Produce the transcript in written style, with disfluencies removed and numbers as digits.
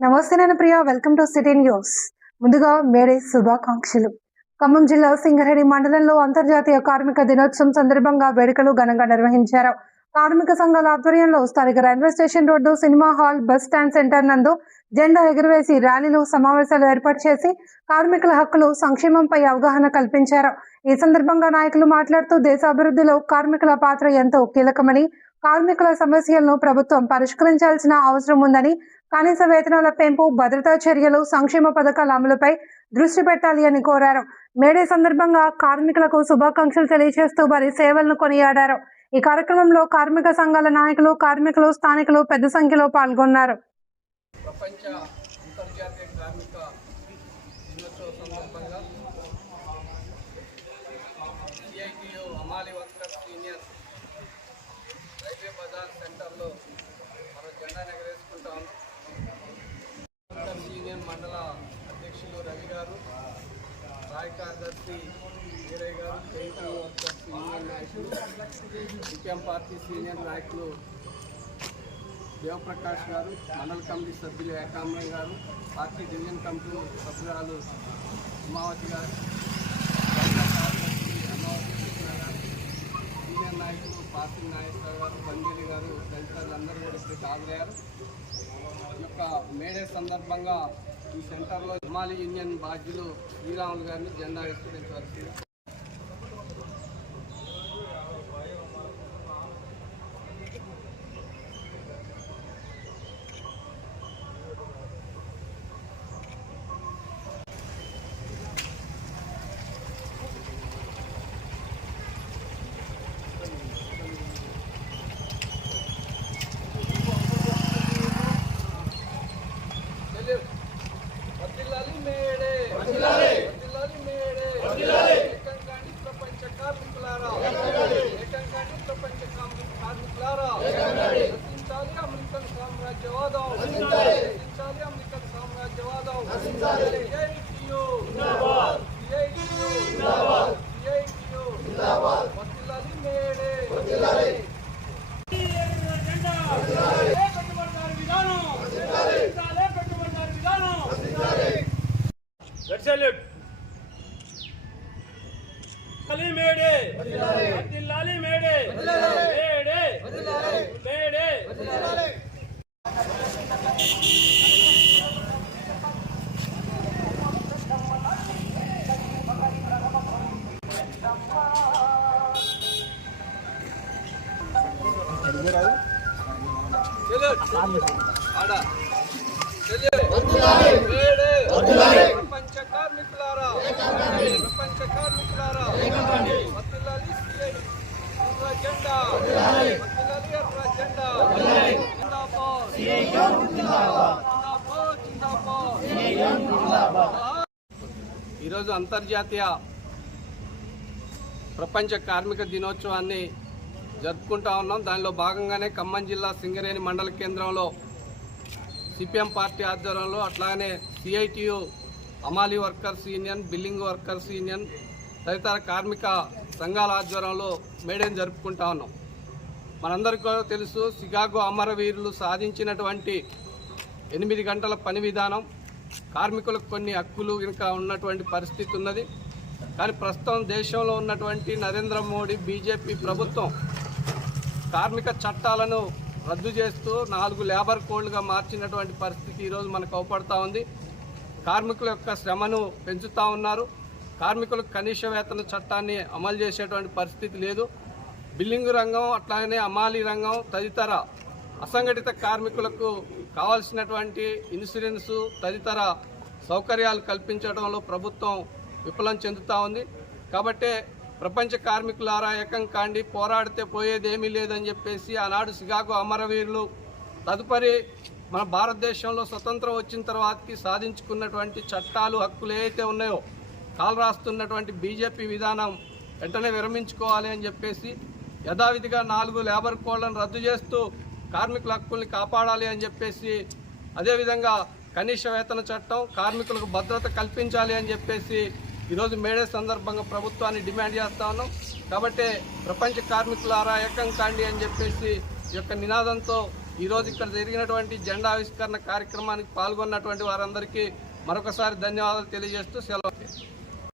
నమస్తే నేను Priya, welcome to city news. ముందుగా మేడే శుభాకాంక్షలు. ఖమ్మం జిల్లా సింగరేణి మండలంలో అంతర్జాతీయ కార్మిక దినోత్సవం సందర్భంగా వేడుకలు ఘనంగా నిర్వహించారు. కార్మిక సంఘాల ఆధ్వర్యంలో స్థానిక railway station road, cinema hall, bus stand centre నందు జెండా ఎగురవేసి ర్యాలీలు, సమావేశాలు ఏర్పాటు చేసి కార్మికుల హక్కులు, సంక్షేమంపై అవగాహన కల్పించారు. ఈ సందర్భంగా నాయకులు మాట్లాడుతూ దేశ అభివృద్ధిలో కార్మికుల పాత్ర ఎంతో కీలకమని, కార్మికుల సమస్యలను ప్రభుత్వం పరిష్కరించాల్సిన అవసరం ఉందని, కనీస వేతనాల పెంపు, భద్రతా చర్యలు, సంక్షేమ పథకాల అమలుపై దృష్టి పెట్టాలి అని కోరారు. మేడే సందర్భంగా కార్మికులకు శుభాకాంక్షలు తెలియజేస్తూ వారి సేవలను కొనియాడారు. ఈ కార్యక్రమంలో కార్మిక సంఘాల నాయకులు, కార్మికులు, స్థానికులు పెద్ద సంఖ్యలో పాల్గొన్నారు. ప్రపంచ అంతర్జాతీయ కార్మిక దినోత్సవ సందర్భంగా సిఐటియు అమాలి వర్కర్స్ యూనియన్ రైల్వే బజార్ సెంటర్లో మరో జెండా ఎగరేసుకుంటాము. వర్కర్స్ యూనియన్ మండల అధ్యక్షులు రవి గారు, రాయ్ కార్యదర్శి వీరయ్య గారు, సిఐటియు వర్కర్స్ యూనియన్ నాయకులు, సిపిఎం పార్టీ సీనియర్ నాయకులు దేవప్రకాష్ గారు, మండల కమిటీ సభ్యులు ఏకాంబరం గారు, పార్టీ డివిజన్ కమిటీ సభ్యురాలు ఉమావతి గారు, అమరావతి కృష్ణ గారు, సీనియర్ నాయకులు పార్టీ నాయకులు గారు, బంజేరి గారు తదితరులందరూ కూడా ఇక్కడికి హాజరయ్యారు. ఈ యొక్క మేడే సందర్భంగా ఈ సెంటర్లో హిమాలి యూనియన్ బాధ్యులు శ్రీరాములు గారిని జెండా ఎత్తుకోవడానికి మేడే వదిలాలి మేడే మేడే మేడే ప్రపంచ కార్మికులారా, ప్రపంచ కార్మికులారా, వదిలాలి ఎర్ర జెండా, వదిలాలి ఎర్ర జెండా, జిందాబాద్, జిందాబాద్, జిందాబాద్. ఈరోజు అంతర్జాతీయ ప్రపంచ కార్మిక దినోత్సవాన్ని జరుపుకుంటా ఉన్నాం. దానిలో భాగంగానే ఖమ్మం జిల్లా సింగరేణి మండల కేంద్రంలో సిపిఎం పార్టీ ఆధ్వర్యంలో, అట్లానే సిఐటియు అమాలి workers union, billing workers union తదితర కార్మిక సంఘాల ఆధ్వర్యంలో మేడేని జరుపుకుంటా ఉన్నాం. మనందరికీ తెలుసు, షికాగో అమరవీరులు సాధించినటువంటి 8 గంటల పని విధానం, కార్మికులకు కొన్ని హక్కులు ఇంకా ఉన్నటువంటి పరిస్థితి ఉన్నది. కానీ ప్రస్తుతం దేశంలో ఉన్నటువంటి నరేంద్ర మోడీ బీజేపీ ప్రభుత్వం కార్మిక చట్టాలను రద్దు చేస్తూ 4 లేబర్ కోడ్లుగా మార్చినటువంటి పరిస్థితి ఈరోజు మనకు అవపడతా ఉంది. కార్మికుల యొక్క శ్రమను పెంచుతూ ఉన్నారు. కార్మికులకు కనీస వేతన చట్టాన్ని అమలు చేసేటువంటి పరిస్థితి లేదు. బిల్లింగ్ రంగం, అట్లానే అమాలీ రంగం తదితర అసంఘటిత కార్మికులకు కావాల్సినటువంటి ఇన్సూరెన్సు తదితర సౌకర్యాలు కల్పించడంలో ప్రభుత్వం విఫలం చెందుతూ ఉంది. కాబట్టే ప్రపంచ కార్మికులారా ఏకం కాండి, పోరాడితే పోయేదేమీ లేదని చెప్పేసి ఆనాడు షికాగో అమరవీరులు తదుపరి మన భారతదేశంలో స్వతంత్రం వచ్చిన తర్వాతకి సాధించుకున్నటువంటి చట్టాలు, హక్కులు ఏవైతే ఉన్నాయో కాలు రాస్తున్నటువంటి బీజేపీ విధానం వెంటనే విరమించుకోవాలి అని చెప్పేసి యథావిధిగా 4 లేబర్ కోడ్లను రద్దు చేస్తూ కార్మికుల హక్కుల్ని కాపాడాలి అని చెప్పేసి, అదేవిధంగా కనీస వేతన చట్టం, కార్మికులకు భద్రత కల్పించాలి అని చెప్పేసి ఈరోజు మేడే సందర్భంగా ప్రభుత్వాన్ని డిమాండ్ చేస్తా ఉన్నాం. కాబట్టి ప్రపంచ కార్మికులారా ఏకం కాండి అని చెప్పేసి ఈ యొక్క నినాదంతో ఈరోజు ఇక్కడ జరిగినటువంటి జెండా ఆవిష్కరణ కార్యక్రమానికి పాల్గొన్నటువంటి వారందరికీ మరొకసారి ధన్యవాదాలు తెలియజేస్తూ సెలవు.